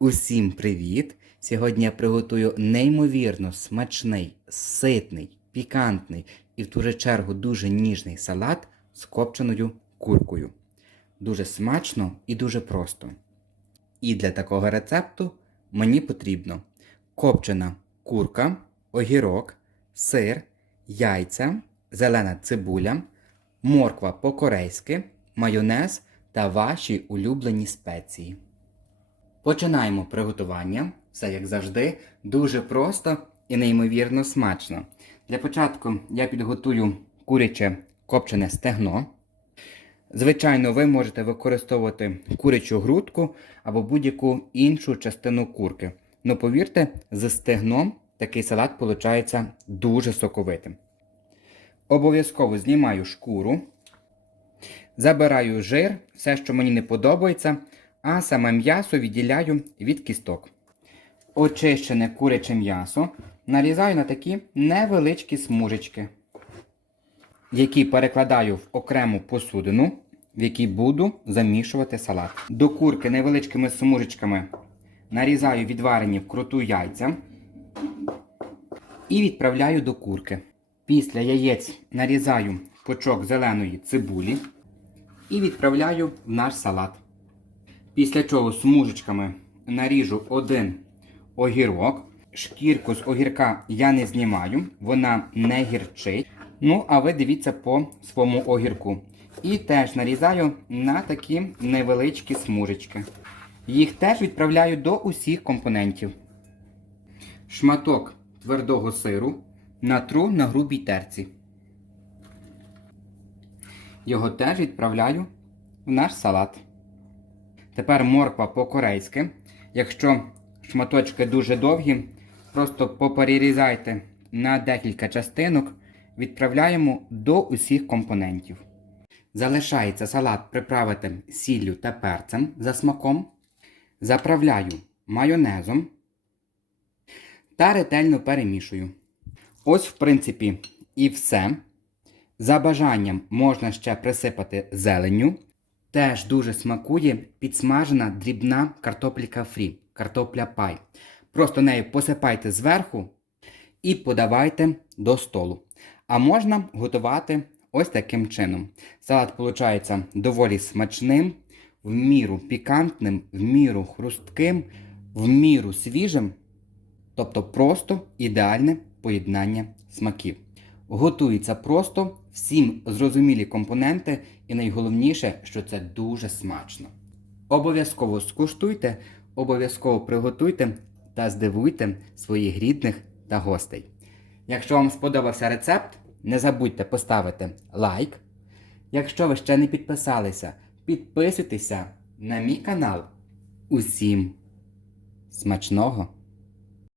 Усім привіт! Сьогодні я приготую неймовірно смачний, ситний, пікантний і в ту же чергу дуже ніжний салат з копченою куркою. Дуже смачно і дуже просто. І для такого рецепту мені потрібно копчена курка, огірок, сир, яйця, зелена цибуля, морква по-корейськи, майонез та ваші улюблені спеції. Починаємо приготування. Все як завжди, дуже просто і неймовірно смачно. Для початку я підготую куряче копчене стегно. Звичайно, ви можете використовувати курячу грудку або будь-яку іншу частину курки. Ну повірте, з стегном такий салат виходить дуже соковитим. Обов'язково знімаю шкуру, забираю жир, все, що мені не подобається, а саме м'ясо відділяю від кісток. Очищене куряче м'ясо нарізаю на такі невеличкі смужечки, які перекладаю в окрему посудину, в якій буду замішувати салат. До курки невеличкими смужечками нарізаю відварені вкруту яйця і відправляю до курки. Після яєць нарізаю пучок зеленої цибулі і відправляю в наш салат. Після чого смужечками наріжу один огірок. Шкірку з огірка я не знімаю, вона не гірчить. Ну, а ви дивіться по своєму огірку. І теж нарізаю на такі невеличкі смужечки. Їх теж відправляю до усіх компонентів. Шматок твердого сиру натру на грубій терці. Його теж відправляю в наш салат. Тепер морква по-корейськи. Якщо шматочки дуже довгі, просто поперерізайте на декілька частинок, відправляємо до усіх компонентів. Залишається салат приправити сіллю та перцем за смаком. Заправляю майонезом та ретельно перемішую. Ось, в принципі, і все. За бажанням можна ще присипати зеленню. Теж дуже смакує підсмажена дрібна картопелька фрі, картопля пай. Просто нею посипайте зверху і подавайте до столу. А можна готувати ось таким чином. Салат виходить доволі смачним, в міру пікантним, в міру хрустким, в міру свіжим. Тобто просто ідеальне поєднання смаків. Готується просто, всім зрозумілі компоненти, і найголовніше, що це дуже смачно. Обов'язково скуштуйте, обов'язково приготуйте та здивуйте своїх рідних та гостей. Якщо вам сподобався рецепт, не забудьте поставити лайк. Якщо ви ще не підписалися, підписуйтеся на мій канал. Усім смачного!